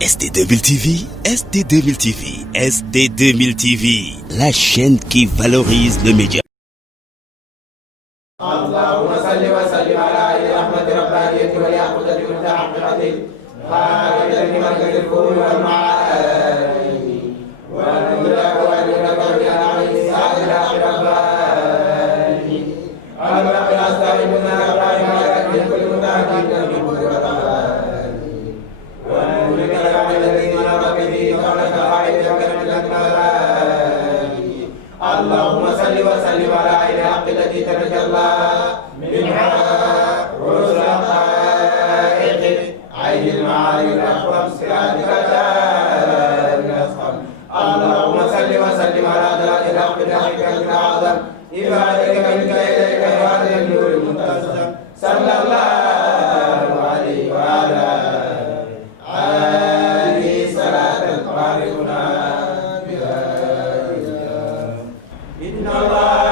SD2000 TV, SD2000 TV, SD2000 TV, la chaîne qui valorise le média. اللهم صل وسلم على عين رحمة ربانية والياقوتة والتحقيقة خارجة لمركز الكون والمعاني ونملك ونملك بأنعم سعد الحق رباني أمرك أستعيننا إبراهيم على من كل متأكد من قدرة رباني ونملك لك الذين ربه قولك عيدك من الأكبراني اللهم صل وسلم على عين الحق التي تتجلى منها رسل الحقائق عين المعاني الأخوة صراطك الأسقم اللهم صل وسلم على دلالة الحق بحقك الأعظم إفادتك منك إليك هذا النور المنتظم صلى الله عليه وعلى آله صلاة تباركنا بها إن الله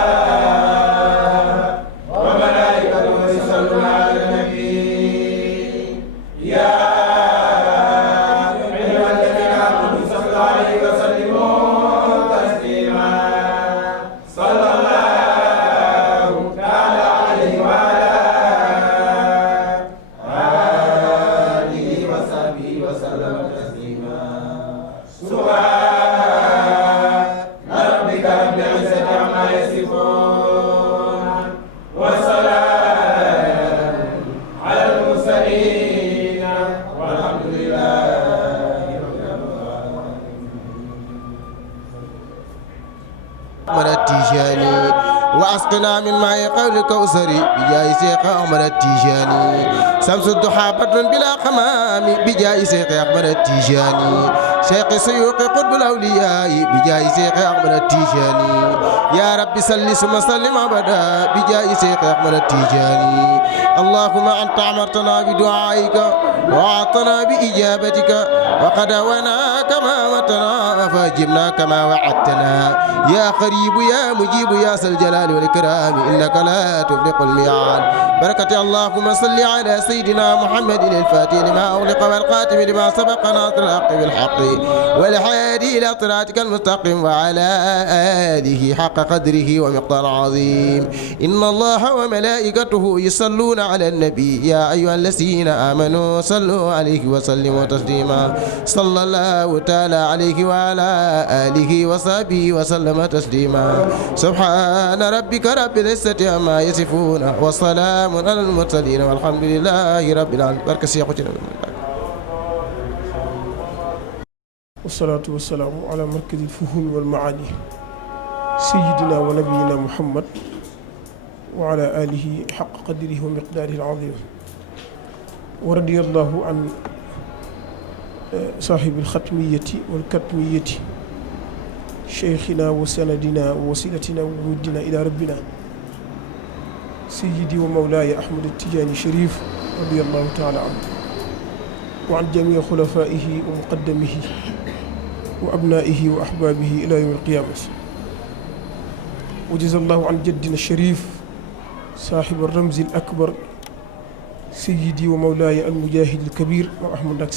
واسقنا من ماء قول الكوثر بجاه شيخ احمد التيجاني شمس الضحى بدر بلا قمام بجاه شيخ احمد التيجاني شيخ سيوق قطب الاولياء بجاه شيخ احمد التيجاني يا رب صل ثم سلم ابدا بجاه شيخ احمد التيجاني اللهم انت امرتنا بدعائك واعطنا باجابتك وقد هونا كما وعدتنا فاجبنا كما وعدتنا يا قريب يا مجيب يا ذا الجلال والإكرام إنك لا تفلق الميعاد بركة اللهم صل على سيدنا محمد الفاتح لما أغلق والقاتم لما سبق ناصر الحق بالحق والهادي إلى صراطك المستقيم وعلى آله حق قدره ومقدار عظيم إن الله وملائكته يصلون على النبي يا أيها الذين آمنوا صلوا عليه وسلموا تسليما صلى الله تعالى عليه وعلى آله وصحبه وسلم تسليما سبحان ربك رب العزة عما يصفون وسلام على المرسلين والحمد لله رب العالمين بركة سياقتنا والصلاة والسلام على مركز الفهوم والمعاني سيدنا ونبينا محمد وعلى آله حق قدره ومقداره العظيم ورضي الله عن صاحب الختمية والكتمية شيخنا وسندنا ووسيلتنا ومدنا إلى ربنا سيدي ومولاي أحمد التجاني شريف رضي الله تعالى عنه وعن جميع خلفائه ومقدمه وأبنائه وأحبابه إلى يوم القيامة وجزا الله عن جدنا الشريف صاحب الرمز الأكبر سيدي ومولاي المجاهد الكبير وأحمد داك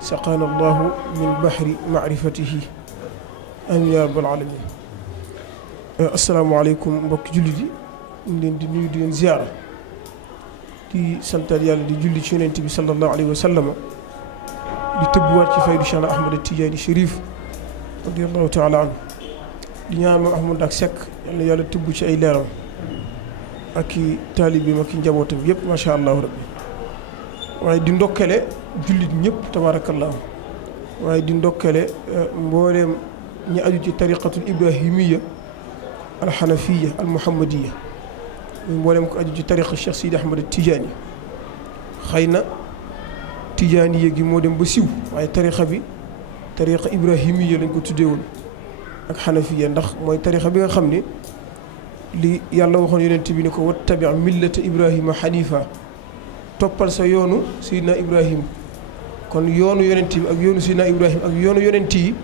سقانا الله من بحر معرفته آمين يا رب العالمين السلام عليكم mbokki jullit yi ñu leen di nuyu di leen ziyaara di santaat yàlla di julli ci yonent bi sallallahu alayhi wa sallam di tëbbuwaat ci faydu Cheikh Ahmad Tidiane Chérif radiyallahu taala anhu di ñaan moom Ahmad Dak Seck yal na yàlla tëbb ci ay leeram ak i taalibeem ak i njabootam yëpp macha allah rabbi waaye di ndokkale jullit ñëpp tabarakallahu waaye di ndokkale mbooleem ñi aju ci tariqatul ibrahimiya alxanafiya almuhammadiya muy mbooleem ko aju ci tariqa Cheikh Sidi Ahmad Tidiane xëy na tijaaniya gi moo dem ba siw waaye tariqa bi tariqa ibrahimiya lañ ko tuddee woon ak xanafiya ndax mooy tariqa bi nga xam ne li yàlla waxoon yonent bi ni ko wattabi millata ibrahima xanifa toppal sa yoonu Seydina Ibrahima kon yoonu yonent bi ak yoonu Seydina Ibrahima ak yoonu yonent yi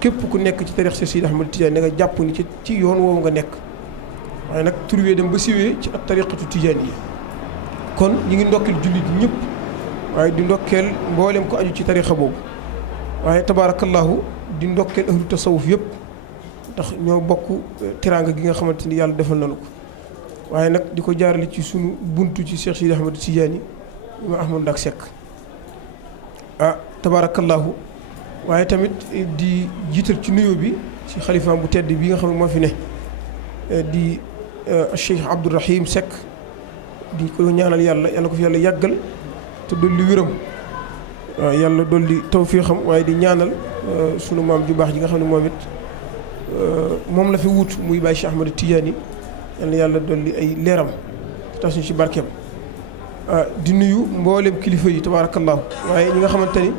képp ku nekk ci tariqa Seydi Ahmad Tidiane da nga jàpp ni ci yoon woowu nga nekk waaye nag tur wi dem ba siwee ci ak tariqatu Tidiane yi kon ñu ngi ndokkil jullit ñëpp waaye di ndokkeel mboolem ko aju ci tarixa boobu waaye tabaarakallaahu di ndokkeel ahlu tasawuf yëpp ndax ñoo bokk teraanga gi nga xamante ni yàlla defal nañu ko waaye nag di ko jaarale ci sunu buntu ci Cheikh Sidi Ahmad Tidiane ma Ahmad Ndak Seck tabaarakallaahu waaye tamit di jiital ci nuyoo bi ci xalifaam bu tedd bi nga xam ne moo fi ne di Cheikh Abdourahim Seck di ko ñaanal yàlla ko fi yàlla yàggal te dolli wéram waaw yàlla dolli tawfiixam waaye di ñaanal sunu maam ju baax ji nga xam ne moom it moom la fi wut muy Baye Cheikh Ahmad Tidiane yàlla dolli ay leeram te tas ñu ci barkeem di nuyu mboolem kilifa yi tabaarakallaahu waaye ñi nga xamante ni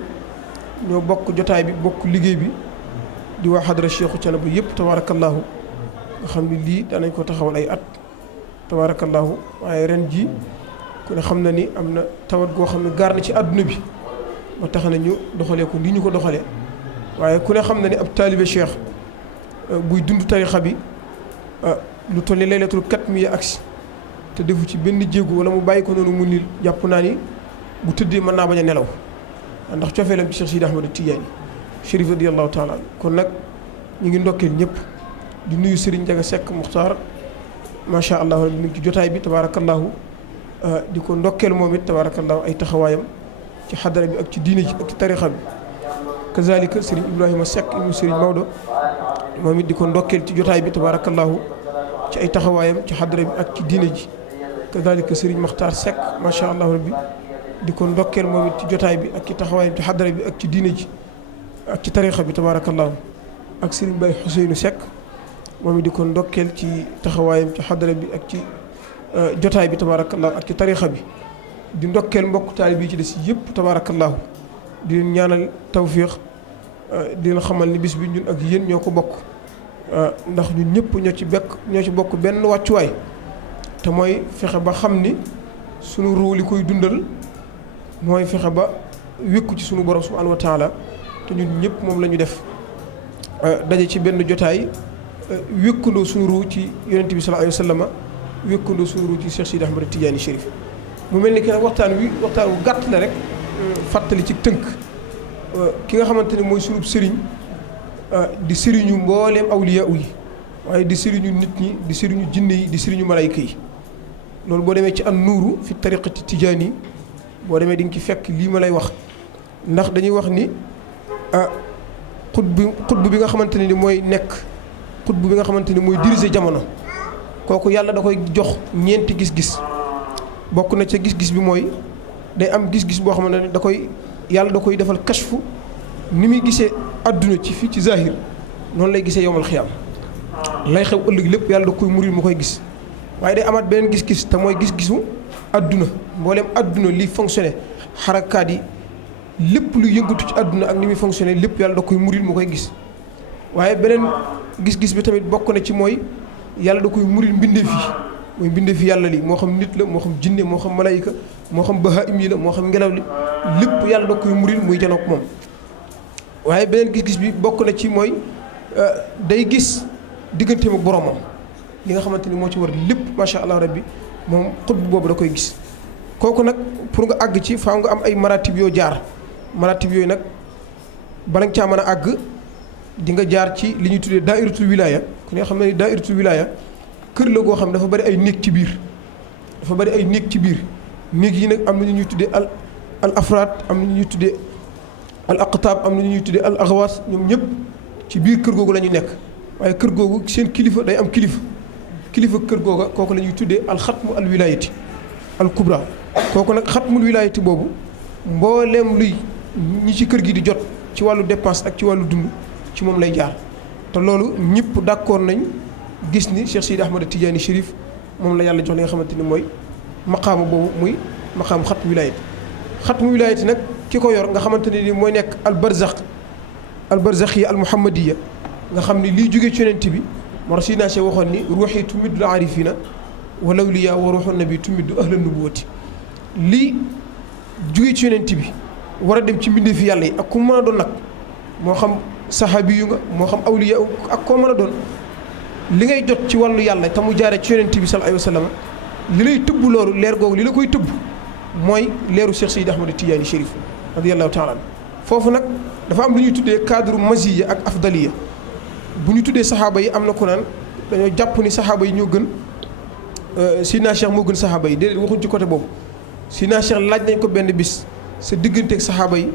ñoo bokk jotaay bi bokk liggéey bi di waa xadara Cheikhu Thiénaba yëpp tabaarakallaahu nga xam ne lii danañ ko taxawal ay at tabaarakallaahu waaye ren ji ku ne xam na ni am na tawat goo xam ne gaar na ci àdduna bi ba tax na ñu doxalee ko ni ñu ko doxalee waaye ku ne xam na ni ab taalibe cheikh buy dund tarixa bi lu toll ni laylatul katmiya agsi te defu ci benn jéego wala mu bàyyi ko noonu mu ni jàpp naa ni bu tëddee mën naa bañ a nelaw ndax cofeelam ci Cheikh Sidi Ahmad Tidiane Chérif radiyallahu taala kon nag ñu ngi ndokkeel ñëpp di nuyu Serigne Ndiaga Seck Muxtaar macha allah mi ngi ci jotaay bi tabaarakallaahu di ko ndokkeel moom it tabaarakallaahu ay taxawaayam ci xadara bi ak ci diine ji ak ci tarixa bi kazalika Serigne Ibrahima Seck ibnu Serigne Maodo moom it di ko ndokkeel ci jotaay bi tabaarakallaahu ci ay taxawaayam ci xadara bi ak ci diine ji kazalika Serigne Makhtar Seck macha allah rabbi di ko ndokkeel moom it ci jotaay bi ak ci taxawaayam ci xadara bi ak ci diine ji ak ci tarixa bi tabaarakallaahu ak Serigne Baye Ousseynou Seck moom it di ko ndokkeel ci taxawaayam ci xadara bi ak ci jotaay bi tabaarakallaahu ak ci tarixa bi di ndokkeel mbokk taalib yi ci des yëpp tabaarakallaahu di leen ñaanal tawfiix di leen xamal ni bis bi ñun ak yéen ñoo ko bokk ndax ñun ñëpp ñoo ci bokk benn wàccuwaay te mooy fexe ba xam ni sunu ruu li koy dundal mooy fexe ba wékku ci sunu borom subhaanahu wa taala te ñun ñëpp moom la ñu def daje ci benn jotaay wékkandoo sunu ruu ci yonent bi sallallaahu alayhi wa sallam wékkandoo sunu ruu ci Cheikh Sidi Ahmad Tidiane Chérif mu mel ni que nag waxtaan wu gàtt la rek fàttali ci tënk ki nga xamante ne mooy sunub sëriñ di sëriñu mbooleem awliya yi waaye di sëriñu nit ñi di sëriñu jinne yi di sëriñu malayka yi loolu boo demee ci an nuuru fi tariqati tijaani boo demee di nga ci fekk lii ma lay wax ndax dañuy wax ni xutb bi nga xamante ne ni mooy nekk xutb bi nga xamante ni mooy diriger jamono kooku yàlla da koy jox ñeenti gis-gis bokk na ca gis-gis bi mooy day am gis-gis boo xamante ne yàlla da koy defal kashfu ni muy gisee àdduna ci fii ci zahir noonu lay gisee yowmal xiyaam lay xew ëllëg lépp yàlla da koy murid mu koy gis waaye day amaat beneen gis-gis te mooy gis-gisu àdduna mbooleem àdduna liy fonctionné xarakaat yi lépp lu yëngatu ci àdduna ak ni muy fonctionné lépp yàlla da koy murid mu koy gis waaye beneen gis-gis bi tamit bokk na ci mooy yàlla da koy murid mbindeef yi mooy mbindeef yi yàlla li moo xam nit la moo xam jinne moo xam malayka moo xam bahaim yi la moo xam ngelaw li lépp yàlla da koy murid muy janook moom waaye beneen gis-gis bi bokk na ci mooy day gis digganteem ak boromam li nga xamante ni moo ci war lépp macha allah rabbi moom xutb boobu da koy gis kooku nag pour nga àgg ci faaw nga am ay maratib yoo jaar maratib yooyu nag bala nga caa mën a àgg di nga jaar ci li ñuy tuddee daairatul wilaya ku ne xam ne ni daairatul wilaya kër la goo xam dafa bari ay néeg ci biir néeg yi nag am na ñu ñuy tuddee al afraad am na ñu ñuy tuddee al aqtaab am na ñu ñuy tuddee al axwaas ñoom ñëpp ci biir kër googu la ñu nekk waaye kër googu seen kilifa day am kilifa kër googa kooku la ñuy tuddee al xatmu al wilayati al kubra kooku nag xatmul wilayati boobu mbooleem luy ñi ci kër gi di jot ci wàllu dépense ak ci wàllu dund ci moom lay jaar te loolu ñëpp d'accord nañ gis ni Cheikh Sidi Ahmad Tidiane Chérif moom la yàlla jox li nga xamante ni mooy maqaama boobu muy maqaam xatmu wilayati nag ki ko yor nga xamante ne ni mooy nekk al barzaxiya al muhammadiya nga xam ni liy jógee ci yonent bi moo tax Sidina Cheikh waxoon ni ruuxi tumiddu arifina wa lawliya wa ruuxu nabi tumiddu ahla nubuwati lii jógee ci yonent bi war a dem ci mbindee fi yàlla yi ak ku mën a doon nag moo xam saxaabi yu nga moo xam awliya ak koo mën a doon li ngay jot ci wàllu yàlla te mu jaaree ci yonent bi sallallahu alayhi wa sallam li lay tëbb loolu leer googu li la koy tëbb mooy leeru Cheikh Seydi Ahmad Tidiane Chérif radiyallahu taala foofu nag dafa am lu ñuy tuddee cadre maziya ak afdaliya bu ñu tuddee saxaaba yi am na ko naan dañoo jàpp ni saxaaba yi ñoo gën Sidina Cheikh moo gën saxaaba yi déedéet waxuñ ci côté boobu Sidina Cheikh laaj nañ ko benn bis sa diggante ak saxaaba yi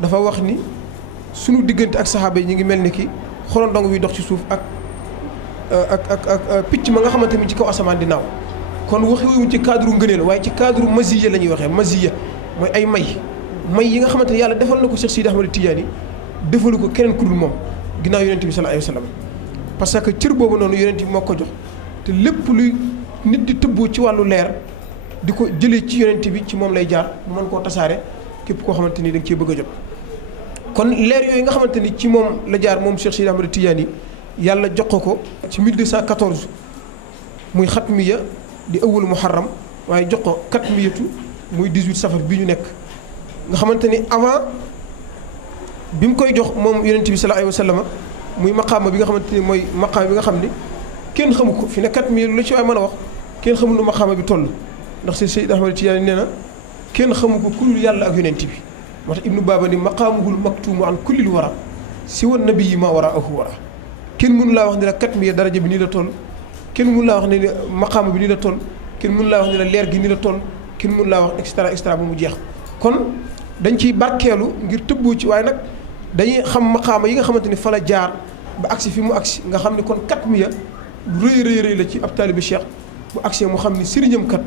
dafa wax ni sunu diggante ak saxaaba yi ñu ngi mel ni ki xorondong wi dox ci suuf ak picc ma nga xamante ni ci kaw asamaan di naaw kon waxewuñ ci cadre ngëneel waaye ci cadre maziya la ñuy waxee maziya mooy ay may yi nga xamante ne yàlla defal na ko Cheikh Sidi Ahmad Tidiane defalu ko keneen ku dul moom ginnaaw yonent bi sallallahu alayhi wa sallam parce que cër boobu noonu yonent bi moo ko jox te lépp luy nit di tëbboo ci wàllu leer di ko jëlee ci yonent bi ci moom lay jaar mu mën koo tasaare képp koo xamante ni da nga cee bëgg a jot kon leer yooyu nga xamante ni ci moom la jaar moom Cheikh Sidi Ahmad Tidiane yàlla jox ko ci 1214 muy xatmiya di ëwwalu muharram waaye jox ko katmiyatu muy 18 safar bi ñu nekk nga xamante ni avant bi mu koy jox moom yonent bi sallallahu alayhi wa sallam muy maqaama bi nga xamante ni mooy maqaama bi nga xam ni kenn xamu ko fi ne katmiya lu la ci waay mën a wax kenn xamul lu maqaama bi toll ndax Seydi Ahmad Tidiane nee na kenn xamu ko ku dul yàlla ak yonent bi moo tax ibnu baaba ni maqaamuhul maktuumu an kullil wara si wan nabi yi maa waraahu wara kenn mënu laa wax ne la katmiya daraja bi nii la toll kenn mënu laa wax ne maqaama bi nii la toll kenn mënu laa wax ne la leer gi nii la toll kenn mënu laa wax extra extra ba mu jeex kon dañ ciy barkeelu ngir tëbboo ci waaye nag dañuy xam maqaama yi nga xamante ni fa la jaar ba agsi fi mu agsi nga xam ni kon katmiya lu rëy la ci ab taalibe cheikh bu agsee mu xam ni sëriñam kat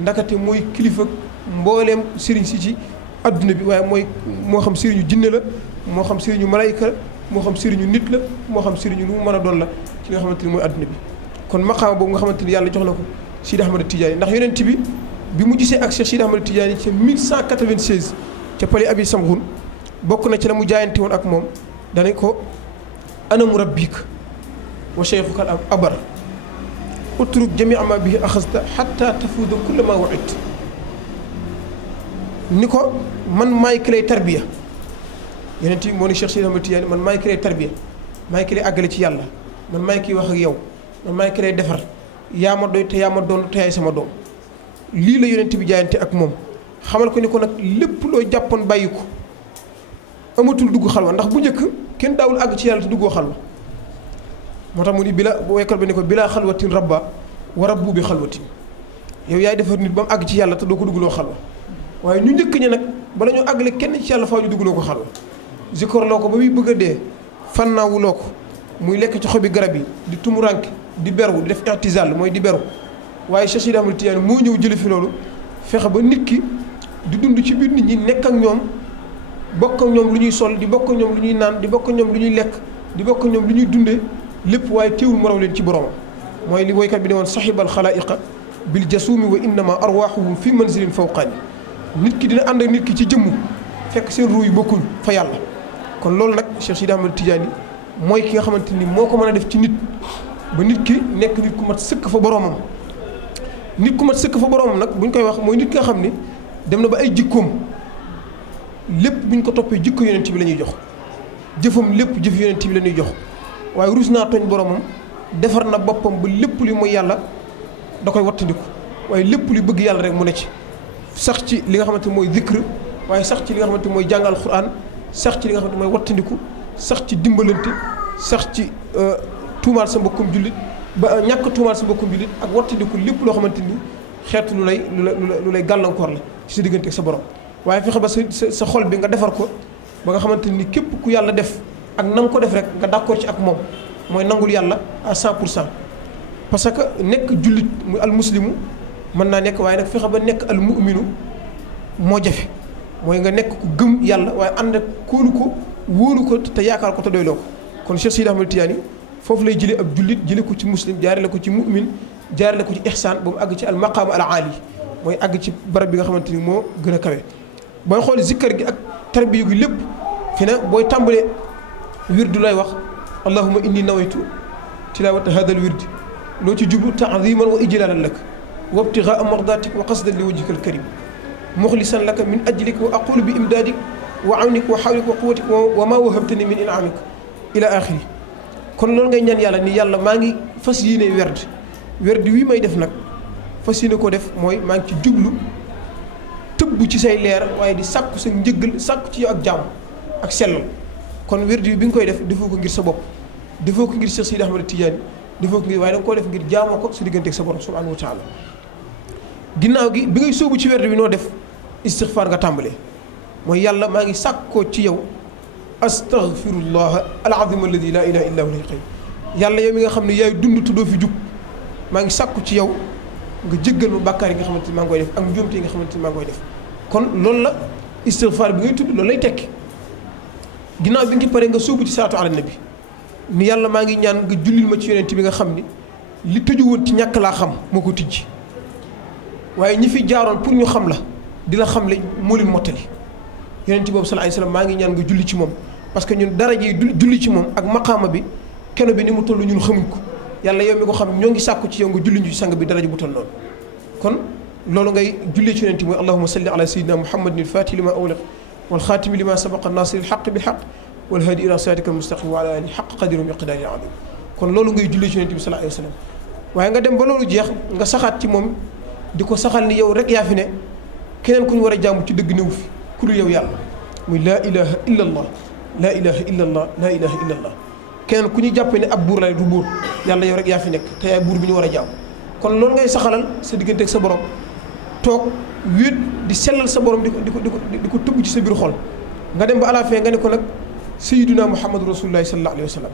ndakate mooy kilifa mbooleem sëriñ si ci adduna bi waaye mooy moo xam sëriñu jinne la moo xam sëriñu malayka la moo xam sëriñu nit la moo xam sëriñu lu mu mën a doon la ci nga xamante ni mooy adduna bi kon maqaama boobu nga xamante ni yàlla jox na ko Sidi Ahmad Tidiane ndax yonent bi mu gisee ak Cheikh Sidi Ahmad Tidiane ca 1196 ca Pali Abi Samghun bokk na ci la mu jaayante woon ak moom danañ ko ana murabbik wa cheikhuka al abar utruk jamia ma bihi axasta xatta tafuuda kulla ma waid ni ko man maay ki lay tarbiya yonent bi moo ni Cheikh Sidi Ahmad Tidiane man maay ki lay tarbiya maay ki lay àggale ci yàlla man maay kiy wax ak yow man maay ki lay defar yaa ma doy te yaa ma doon te yaay sama doom lii la yonent bi jaayante ak moom xamal ko ni ko nag lépp loo jàppoon bàyyi ko amatul dugg xalwa ndax bu njëkk kenn daawul àgg ci yàlla te duggoo xalwa moo tax mu ni bila woykal ba ni ko bilaa xalwatin rabba wa rabbu bi xalwatin yow yaay defar nit ba mu àgg ci yàlla te doo ko duggloo xalwa waaye ñu njëkk ñi nag bala ñu àggale kenn ci yàlla faaw ñu duggloo ko xalwa zikorloo ko ba muy bëgg a dee fannaawuloo ko muy lekk ci xobi garab yi di tumuranke di beru di def i'tizal mooy di beru waaye Cheikh Sidi Ahmad Tidiane moo ñëw jële fi loolu fexe ba nit ki di dund ci biir nit ñi nekk ak ñoom bokk ak ñoom lu ñuy sol di bokk ak ñoom lu ñuy naan di bokk ak ñoom lu ñuy lekk di bokk ak ñoom lu ñuy dundee lépp waaye teewul mu raw leen ci boromam mooy li woykat bi ne woon sahibal xalaa'iqa bil jasuumi wa innama arwaaxuhum fi manzilin fawqaani nit ki dina ànd ak nit ki ci jëmm fekk seen ruu yi bokkul fa yàlla kon loolu nag Cheikh Sidi Ahmad Tidiane mooy ki nga xamante ni moo ko mën a def ci nit ba nit ki nekk nit ku mat sëkk fa boromam nit ku mat sëkk fa boromam nag bu ñu koy wax mooy nit ki nga xam ni dem na ba ay jikkoom lépp bu ñu ko toppee jikko yonent bi la ñuy jox jëfam lépp jëf yonent bi la ñuy jox waaye rus naa tooñ boromam defar na boppam ba lépp li mooy yàlla da koy wattandiku waaye lépp li bëgg yàlla rek mu ne ci sax ci li nga xamante mooy zikr waaye sax ci li nga xamante mooy jàngal Alxuraan sax ci li nga xamante mooy wattandiku sax ci dimbalante sax ci tuumaal sa mbokkum jullit ba ñàkk tuumaal sa mbokkum jullit ak wattandiku lépp loo xamante ni xeetu lu lay gàllankoor la ci sa diggante ak sa borom waaye fexe ba sa xol bi nga defar ko ba nga xamante ni képp ku yàlla def ak nam ko def rek nga d'accord ci ak moom mooy nangul yàlla à 100% parce que nekk jullit muy almuslimu mën naa nekk waaye nag fexe ba nekk almu'minu moo jafe mooy nga nekk ku gëm yàlla waaye ànd ak kóolu ko wóolu ko te yaakaar ko te doyloo ko kon Cheikh Sidi Ahmad Tidiane foofu lay jëlee ab jullit jëlee ko ci muslim jaarale ko ci mu'min jaarale ko ci ihsaan ba mu àgg ci al maqaam al aali mooy àgg ci barab bi nga xamante ni moo gën a kawe booy xool zikkar gi ak tarbiya gi lépp fi ne booy tàmbalee wirdu lay wax allahumma inni nawaytu tilawata hadal wirdi loo ci jublu ta'ziman wa ijlalan lak wa ibtighaa mardatik wa qasdan li wajhika al karim mukhlisan laka min ajlik wa aqulu bi imdadik wa awnik wa hawlik wa quwwatik wa ma wahabtani min in'amik ila axiri kon loolu ngay ñaan yàlla ni yàlla maa ngi fas yéene werd wii may def nag fas yéene ko def mooy maa ngi ci jublu tëbb ci say leer waaye di sàkku sa njëggal sàkku ci yow ak jàmm ak sellal kon wérdi bi nga koy def defoo ko ngir sa bopp defoo ko ngir Cheikh Sidi Ahmad Tidiane defoo ko ngir waaye da nga koo def ngir jaamoo ko sa diggante ak sa borom subhanahu wa taala ginnaaw gi bi ngay sóobu ci wérdi bi noo def istixfaar nga tàmbalee mooy yàlla maa ngi sàkkoo ci yow astaghfirullah alazim alladi la ilaha illa huwa al-hayy yàlla yow mi nga xam ne yaay dund te doo fi jug maa ngi sàkku ci yow nga jéggal ma bàkkaar yi nga xamante ni maa ngi koy def ak njuumte yi nga xamante ni maa ngi koy def kon loolu la istigfaar bi ngay tudd loolu lay tekki ginnaaw bi nga paree nga sóobu ci salaatu ala nabi ni yàlla maa ngi ñaan nga jullil ma ci yonent bi nga xam ni li tëju woon ci ñàkk laa xam moo ko tijji waaye ñi fi jaaroon pour ñu xam la di la xam le moo leen mottali yonent boobu sallallahu alayhi wasallam maa ngi ñaan nga julli ci moom parce que ñun daraja yi julli ci moom ak maqaama bi keno bi ni mu toll ñun xamuñ ko yàlla yow mi ko xam ñoo ngi sàkku ci yow nga julli ñu ci sang bi daraja bu toll noonu kon loolu ngay jullee ci yonent mooy allahumma salli ala sayyidina muhammadin al-fatih lima awliq wal xaatimi lima sabaqa nasir al-haqq bil haqq wal hadi ila siratika al-mustaqim wa ala alihi haqq qadri wa miqdari al-azim kon loolu ngay jullee ci yonent bi sallallahu alayhi wasallam waaye nga dem ba loolu jeex nga saxaat ci moom di ko saxal ni yow rek yaa fi ne keneen ku ñu war a jaamu ci dëgg néew fi ku dul yow yàlla muy laa ilaha illa allah laa ilaha illa allah laa ilaha illa allah keneen ku ñu jàppee ne ab buur la du buur yàlla yow rek yaa fi nekk te yaay buur bi ñu war a jaamu kon loolu ngay saxalal sa diggante ak sa borom toog wéet di sellal sa borom di ko tëbb ci sa biir xol nga dem ba à la fin nga ne ko nag sayyiduna muhammadu rasulullahi sallallahu alayhi wa sallam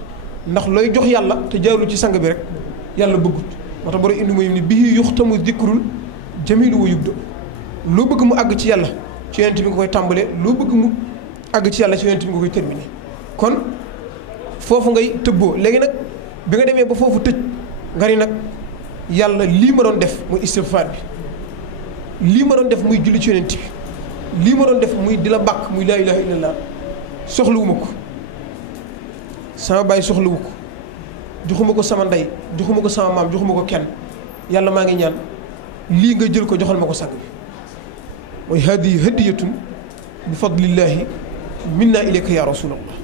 ndax looy jox yàlla te jaarul ci sang bi rek yàlla bëggut moo tax borom indi mooy ni bii yuxtamu dikrul jamilu wa yubda loo bëgg mu àgg ci yàlla ci yonent bi nga koy tàmbalee loo bëgg mu àgg ci yàlla ci yonent bi nga koy terminé kon foofu ngay tëbboo léegi nag bi nga demee ba foofu tëj nga ni nag yàlla lii ma doon def muy istigfaar bi lii ma doon def muy julli ci yonent bi lii ma doon def muy di la bàkk muy laa ilaha illallah soxlawuma ko sama baay soxlawu ko joxuma ko sama ndey joxuma ko sama maam joxuma ko kenn yàlla maa ngi ñaan lii nga jël ko joxal ma ko sang bi mooy hadihi hadiyatun bi fadlillahi minna ilayka ya rasulallah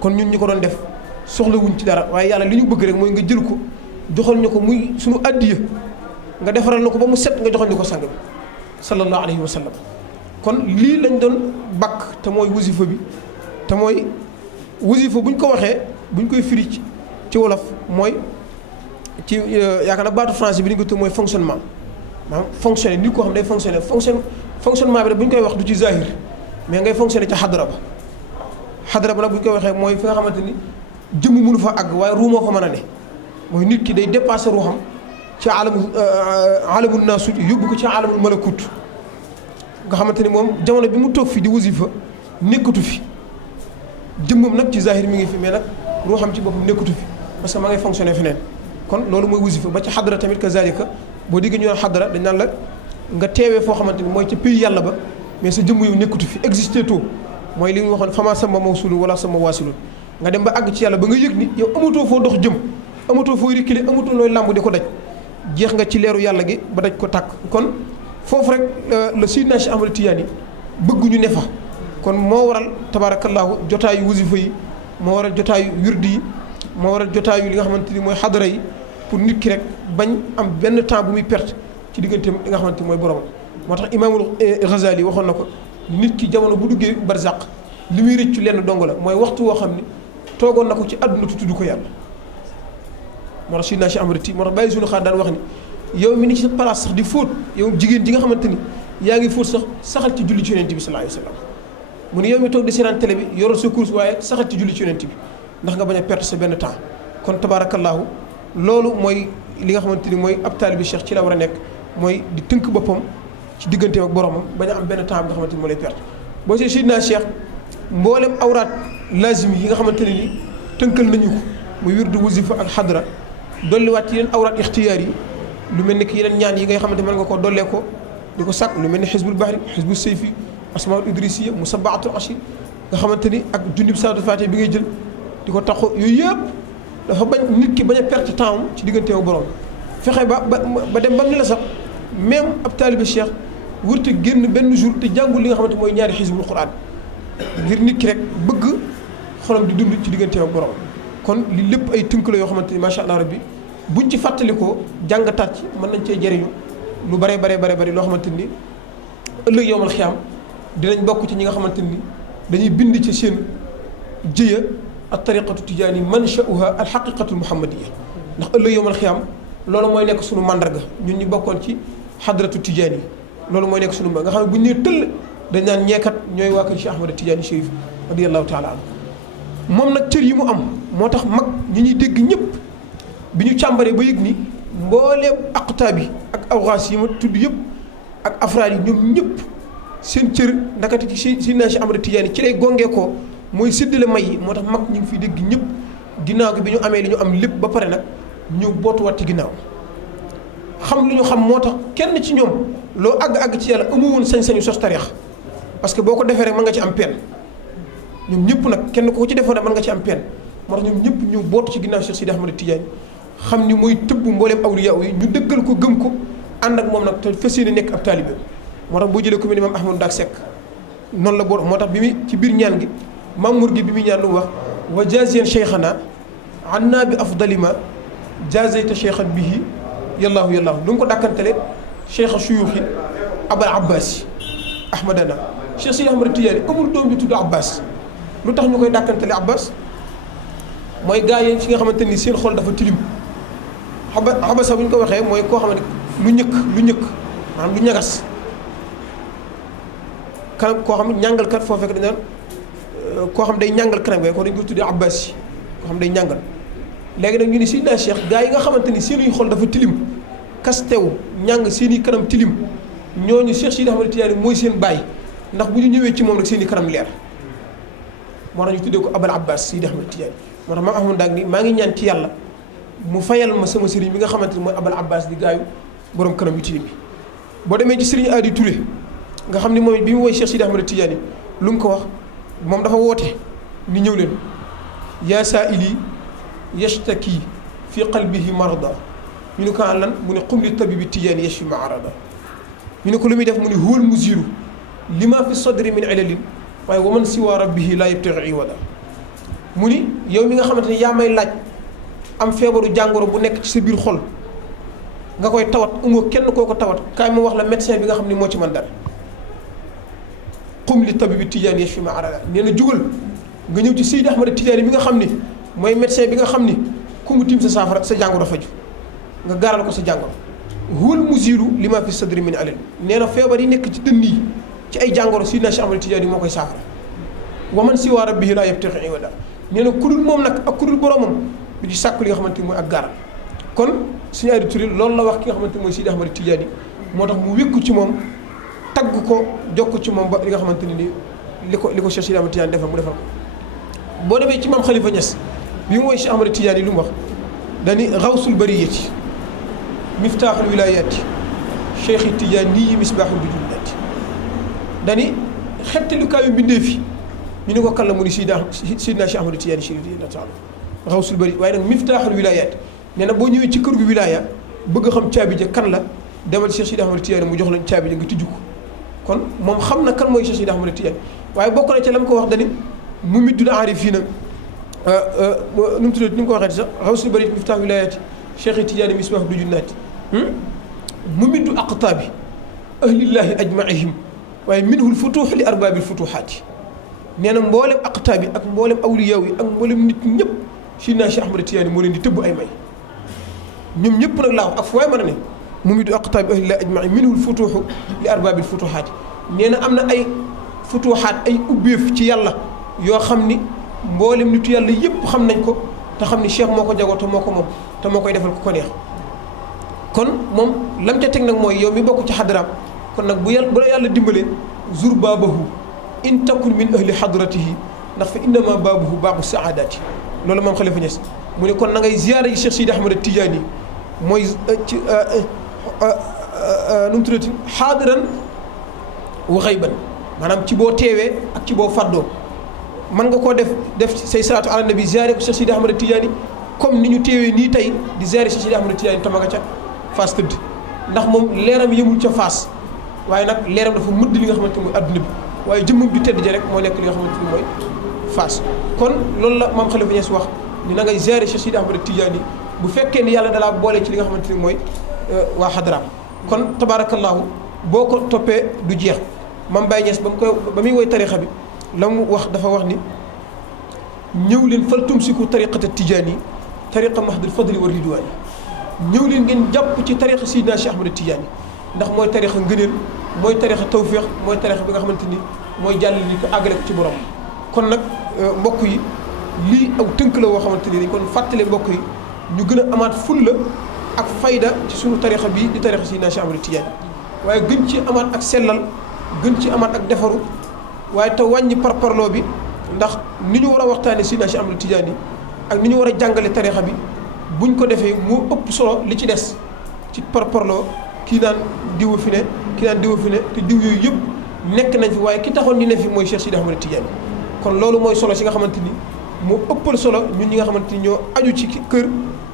kon ñun ñi ko doon def soxlawuñ ci dara waaye yàlla li ñu bëgg rek mooy nga jël ko joxal ñu ko muy suñu addiya nga defaral na ko ba mu set nga joxal ñu ko sang bi sallallahu alayhi wa sallam kon lii lañ doon bakk te mooy wasifa bi te mooy wasifa buñ ko waxee buñ koy firi ci wolof mooy ci yaakaar na baatu français bi ni ko tudd mooy fonctionnement maanaam fonctionner nit koo xam day fonctionnement bi rek bu ñu koy wax du ci zahir mais ngay fonctionner ca xadra ba nag bu ñu koy waxee mooy fi nga xamante ni jëmm mënu fa àgg waaye ruu moo fa mën a ne mooy nit ki day dépasser ruuxam ci alamul naasut yóbbu ko ci alamul malakut nga xamante ni moom jamono bi mu toog fi di wasifa nekkatu fi jëmmam nag ci zahir mi ngi fi mais nag ruuxam ci boppam nekkatu fi parce que ma ngay fonctionner feneen kon loolu mooy wasifa ba ci xadra tamit kazalika boo déggee ñu naan xadra dañ naan la nga teewee foo xamante ni mooy ca pays yàlla ba mais sa jëmm yow nekkatu fi existé too mooy li ñu waxoon fama sama mawsulun wala sama waasilun nga dem ba àgg ci yàlla ba nga yëg ni yow amatoo foo dox jëm amatoo fooy reculer amatoo looy làmb di ko daj jeex nga ci leeru yàlla gi ba daj ko tàkk kon foofu rek la Sayyidina Cheikh Ahmad Tidiane bëgguñu ne fa kon moo waral tabaarakallaahu jotaayu wasifa yi moo waral jotaayu wirdi yi moo waral jotaayu li nga xamante ni mooy xadara yi pour nit ki rek bañ am benn temps bu muy perte ci diggante li nga xamante ni mooy borom moo tax imaamul Ghazali waxoon na ko nit ki jamono bu duggee barzaq li muy rëccu lenn dong la mooy waxtu woo xam ni toogoon na ko ci àdduna tudd ko yàlla moo tax Sayyidina Cheikh Ahmad Tidiane moo tax bàyyi suñu xaar daan wax ni yow mi ni ci place sax di fóot yow jigéen ji nga xamante ni yaa ngi fóot sax saxal ci julli ci yonent bi sallallahu alayhi wa sallam mu ne yow mi toog di seetaan télé bi yoroo sa course waaye saxal ci julli ci yonent bi ndax nga bañ a perte sa benn temps kon tabaarakallaahu loolu mooy li nga xamante ni mooy ab taalibi cheikh ci la war a nekk mooy di tënk boppam ci digganteem ak boromam bañ a am benn temps bi nga xamante ni moo lay perte boo see Sayyidina Cheikh mboolem awraat lazim yi nga xamante ne ni tënkal nañu ko muy wirdu wasifa ak xadra dolliwaat ci yeneen awraat ixtiyaar yi lu mel ni ki yeneen ñaan yi nga xamante mën nga koo dollee ko di ko sàkk lu mel ni xisbul bahri xisbul sayfi asmaul idrisiya musabaatul ashir nga xamante ni ak jundib salaatul faatiha bi ngay jël di ko taxu yooyu yëpp dafa bañ nit ki bañ a perte temps ci digganteem ak borom fexe ba dem ba ni la sax même ab taalibe cheikh wërte génn benn jour te jàngul li nga xamante mooy ñaari xisbul quran ngir nit ki rek bëgg xolam di dund ci digganteem ak borom kon li lépp ay tënk la yoo xamante ni macha allah rabbi buñ ci fàttalikoo jàngataat ci mën nañ cee jëriñu lu bare loo xamante ni ëllëg yowmal xiyaam dinañ bokk ci ñi nga xamante ni dañuy bind ci seen jëya ak tariqatu tijaani mansha'uha al haqiqatu muhammadiya ndax ëllëg yowmal xiyaam loolu mooy nekk suñu mandarga ñun ñu bokkoon ci xadratu tijaani loolu mooy nekk suñu nga xam ne bu ñu nee tëll dañ naan ñeekat ñooy waa kër Cheikh Ahmad Tidiane Chérif radiyallahu taala anhu moom nag cër yi mu am moo tax mag ñi ñuy dégg ñëpp bi ñu càmbaree ba yëg ni mbooleem aqtaab yi ak awxaas yi ma tudd yëpp ak afraad yi ñoom ñëpp seen cër ndakati ci Seydina Cheikh Ahmad Tidiane ci lay gongee ko mooy séddale may yi moo tax mag ñu ngi fiy dégg ñëpp ginnaaw gi bi ñu amee li ñu am lépp ba pare nag ñëw bootuwaat ci ginnaaw xam li ñu xam moo tax kenn ci ñoom loo àgg ci yàlla amu woon sañ-sañu sos tariix parce que boo ko defee rek mën nga ci am pen ñoom ñëpp nag kenn ko ci defoon rek mën nga ci am pen moo tax ñoom ñëpp ñëw bootu ci ginnaaw Cheikh Sidi Ahmad Tidiane xam ni mooy tëbb mbooleem awliya yi ñu dëggal ko gëm ko ànd ak moom nag te fas yéene nekk ab taalibe moo tax boo jëlee ku mel ni maam Ahmadou Ndak Seck noonu la boo moo tax bi muy ci biir ñaan gi Mamour gi bi muy ñaan lu mu wax wa jaziyan cheikhana anna bi afdalima jazayta cheikhan bihi yallaahu yallaahu lu mu ko dàkkantele cheikh suyuuxi abal abbas ahmadana Cheikh Sidi Ahmad Tidiane amul doom bi tudd abbas lu tax ñu koy dàkkantele abbas mooy gaa yi ci nga xamante ni seen xol dafa tilim abasa bu ñu ko waxee mooy koo xamante lu ñëkk maanaam lu ñagas kanam koo xam ñàngalkat foo fekk dañ naan koo xam day ñàngal kanam ko dañ ko tuddee abbas yi koo xam day ñàngal léegi nag ñu ni Seydina Cheikh gaa yi nga xamante ni seen xol dafa tilim kastew ñàng seen i kanam tilim ñooñu Cheikh Sidi Ahmad Tidiane mooy seen bàyyi ndax bu ñu ñëwee ci moom rek seen i kanam leer moo tax ñu tuddee ko abal abbas Sidi Ahmad Tidiane moo tax maam Ahmad Ndak ni maa ngi ñaan ci yàlla mu fayal ma sama sëriñ bi nga xamante ni mooy abal abbas di gaayu borom kanam yu tilim bi boo demee ci sëriñ Adi Touré nga xam ni moom bi mu woy Cheikh Sidi Ahmad Tidiane lu mu ko wax moom dafa woote ni ñëw leen yaa saa'ili yashtaki fi qalbihi marada ñu ne ko lan mu ne qum li tabibi Tidiane yashfi ma arada ñu ne ko lu muy def mu ne huwal muziru lima fi sadri min ilalin waaye wa man siwa rabbihi laa yabtaghi iwada mu ni yow mi nga xamante ni yaa may laaj am feebaru jàngoro bu nekk ci sa biir xol nga koy tawat umoo kenn koo ko tawat kaay ma wax la médecin bi nga xam ne moo ci man dara qum li tabibi Tidiane yashfi ma arada nee na jugal nga ñëw ci Seydi Ahmad Tidiane bi nga xam ni mooy médecin bi nga xam ni ku mu tiim sa saafara sa jàngoro faju nga gaaral ko sa jàngoro huwal muziru lima fi sadri min alal nee na feebar yi nekk ci dënn yi ci ay jàngoro Seydina Cheikh Ahmad Tidiane moo koy saafara wa man siwa rabbihi laa yabtaghi iwada nee na kudul moom nag ak kudul boromam du ci sàkku li nga xamante ni mooy ak gaaral kon suñu Adi Touré loolu la wax ki nga xamante ni mooy Seydi Ahmad Tidiane moo tax mu wékku ci moom tagg ko jokk ci moom ba li nga xamante ni li ko Cheikh Seydi Ahmad Tidiane defal mu defal ko boo demee ci maam Khalifa Niass bi mu woy Cheikh Ahmad Tidiane yi lu mu wax dani xawsul bariyati miftaaxul wilayaati cheikh Tidiane nii misbaaxul wujudaati dani xettalukaayu mbindee fi ñu ne ko kan la mu ni Seydina Cheikh Ahmad Tidiane Chérif xawsul bari waaye nag miftaaxul wilayaati nee na boo ñëwee ci kër gu wilaya bëgg a xam caabi ja kan la demal Cheikh Sidi Ahmad Tidiane mu jox la caabi ja nga tijju ko kon moom xam na kan mooy Cheikh Sidi Ahmad Tidiane waaye bokk na ca la mu ko wax dani mu middul aarifiina nu mu tuddati ni mu ko waxee sax xawsul bari miftaaxul wilayaati cheikh Tidiane misbaaxul wujudaati mu middu aqtaabi ahlillaahi ajmaihim waaye minhul futuux li arbaabil futuuxaati nee na mboolem aqtaab yi ak mboolem awliyaaw yi ak mboolem nit ñëpp Seydina Cheikh Ahmad Tidiane moo leen di tëbb ay may ñoom ñëpp nag laa wax ak fu waay mën a ne mu middu aqtaabi ahlillaahi ajmaihim minhul futuuxu li arbaabil futuuxaati nee na am na ay futuuxaat ay ubbeef ci yàlla yoo xam ni mboolem nitu yàlla yëpp xam nañ ko te xam ni Cheikh moo ko jagoo te moo ko moom te moo koy defal ku ko neex kon moom lam ca teg nag mooy yow mi bokk ci xadaraam kon nag bu la yàlla dimbalee zur baabahu in takun min ahli xadratihi ndax fa innama baabuhu baabu saadaati loolu moom Khalifa Niass mu ne kon na ngay ziyaara yi Cheikh Sidi Ahmad Tidiane yi mooy ci nu mu tuddati xaadiran wa xayban maanaam ci boo teewee ak ci boo fàddoo mën nga koo def say salaatu ala nabi ziyaare ko Cheikh Sidi Ahmad Tidiane comme ni ñu teewee nii tey di ziyaare Cheikh Sidi Ahmad Tidiane tama nga ca Fass tëdd ndax moom leeram yëmul ca Fass waaye nag leeram dafa mëdd li nga xamante ni mooy adduna bi waaye jëmmam ju tedd ja rek moo nekk li nga xamante ni mooy Fass kon loolu la maam Khalifa Niass wax ni na ngay ziyaare Cheikh Sidi Ahmad Tidiane yi bu fekkee ni yàlla dalaa boole ci li nga xamante ni mooy waa xadaraam kon tabaarakallaahu boo ko toppee du jeex Mame Baye Niass ba muy woy tarixa bi la mu wax dafa wax ni ñëw leen fal tumsiku tariqata tijaani tariqa mahdul fadli wa ridwaani ñëw leen ngeen jàpp ci tariqa Sidina Cheikh Ahmad Tijaani ndax mooy tariqa ngëneel mooy tariqa tawfiq mooy tariqa bi nga xamante ni mooy jàll li ko àggale ko ci borom. kon nag mbokk yi lii aw tënk la woo xamante ni dañ kon fàttale mbokk yi ñu gën a amaat fulla ak fayda ci suñu tariqa bii di tariqa Sidina Cheikh Ahmad Tijaani waaye gën ci amaat ak sellal gën ci amaat ak defaru waaye te wàññi parparloo bi ndax ni ñu war a waxtaanee Sidina Cheikh Ahmad Tijaani ak ni ñu war a jàngale tarixa bi buñ ko defee moo ëpp solo li ci des ci parparloo kii naan diwa fi ne kii naan diwa fi ne te diw yooyu yëpp nekk nañ fi waaye ki taxoon ñu ne fi mooy Cheikh Sidi Ahmad Tijaani kon loolu mooy solo si nga xamante ni moo ëppal solo ñun ñi nga xamante ni ñoo aju ci kër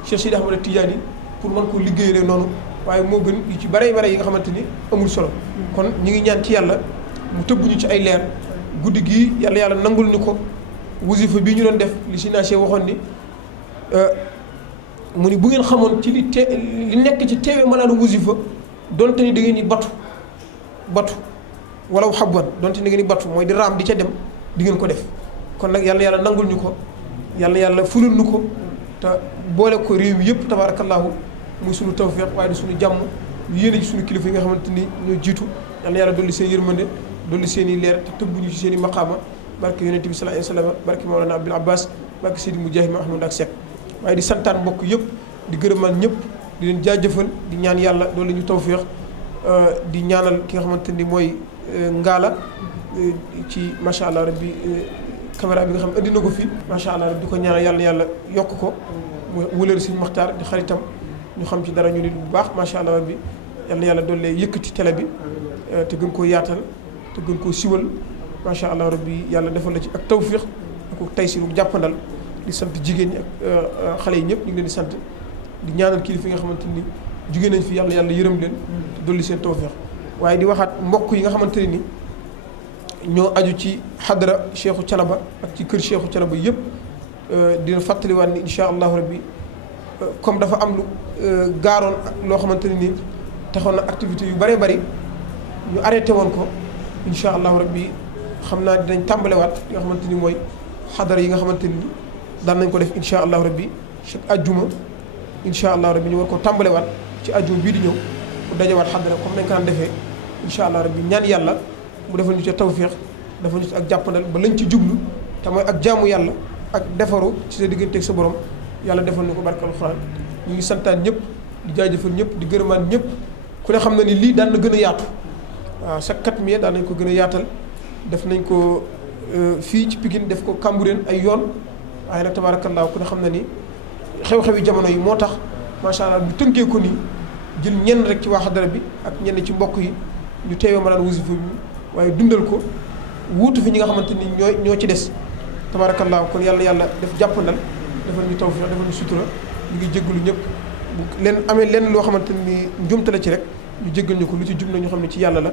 Cheikh Sidi Ahmad Tijaani pour mën ko liggéeyee noonu waaye moo gën yu ci bare bare yi nga xamante ni amul solo kon ñu ngi ñaan ci yàlla mu tëbbuñu ci ay leer guddi gii yàlla nangul ni ko wasifa bii ñu doon def li si naacee waxoon ni mu ni bu ngeen xamoon ci li nekk ci teewee malaanu wasifa donte ni da ngeen di batu wala xabwan donte ni da ngeen di batu mooy di raam di ca dem di ngeen ko def kon nag yàlla nangul ñu ko yàlla fulul ñu ko te boole ko réew mi yëpp tabaarakallaahu muy suñu tawfeex waaye di suñu jàmm yéene ci suñu kilifa yi nga xamante ni ñoo jiitu yàlla dolli seen yërmande dolli seen i leer te tëbbuñu ci seen i maqaama barke yonent bi sallallahu alayhi wa sallam barke Mawlana Abdul Abbas barke Seydi Mujahid Mahmoud ak Seck waaye di santaan mbokk yëpp di gërëmal ñëpp di leen jaajëfal di ñaan yàlla doole ñu tawféex di ñaanal ki nga xamante ni mooy ngaala ci macha allah rabbi caméra bi nga xam indi na ko fii macha allah rabbi di ko ñaanal yàlla yokk ko mu wëlal si Maxtaar di xaritam ñu xam ci dara ñu nit bu baax macha allah rabbi yàlla doole yëkkati télé bi te gën koo yaatal te gën koo siwal macha allah rabbi yàlla defal la ci ak tawfiq ak taysiru jàppandal di sant jigéen ñi ak xale yi ñëpp ñu ngi leen di sant di ñaanal kilifa yi nga xamante ni jigéen nañ fi yàlla yërëm leen te dolli seen tawfiq waaye di waxaat mbokk yi nga xamante ne ni ñoo aju ci xadra Cheikhu Canaba ak ci kër Cheikhu Canaba yëpp dina fàttaliwaat ni incha allahu rabbi comme dafa am lu gaaroon loo xamante ne ni taxoon na activité yu bëree bëri ñu arrêté woon ko incha allahu rabbi xam naa dinañ tàmbalewaat li nga xamante ni mooy xadara yi nga xamante ni daan nañ ko def incha allahu rabbi chaque ajjuma incha allahu rabbi ñu war ko tàmbalewaat ci ajjuma bii di ñëw bu dajawaat xadara comme nañ ko daan defee incha allah rabbi ñaan yàlla mu defal ñu ci tawfiq defal ñu ci ak jàppandal ba lañ ci jublu te mooy ak jaamu yàlla ak defaru ci sa digganteeg sa borom yàlla defal ñu ko barke alxuraan ñu ngi santaan ñëpp di jaajëfal ñëpp di gërëmaan ñëpp ku ne xam na ni lii daan na gën a yaatu waaw chaque 4 mai daan nañ ko gën a yaatal def nañ ko fii ci Pikine def ko Cambérène ay yoon waaye nag tabaarakallaahu ku ne xam na ni xew-xewi jamono yi moo tax macha allah bu tënkee ko nii jël ñenn rek ci waa xadara bi ak ñenn ci mbokk yi ñu teewee ma daan wasifa bi waaye dundal ko wuutu fi ñi nga xamante ni ñoo ci des tabaarakallaahu kon yàlla def jàppandal defal ñu tawfiq defal ñu sutura ñu ngi jéggalu ñëpp bu leen amee lenn loo xamante ni njumte la ci rek ñu jéggal ñu ko lu ci jub na ñu xam ne ci yàlla la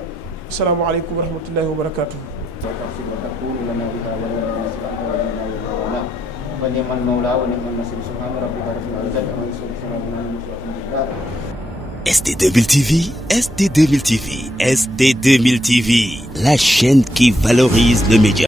asalaamaaleykum wa rahmatullahi wa barakaatuhu. SD2000 TV, SD2000 TV, SD2000 TV, la chaîne qui valorise le média.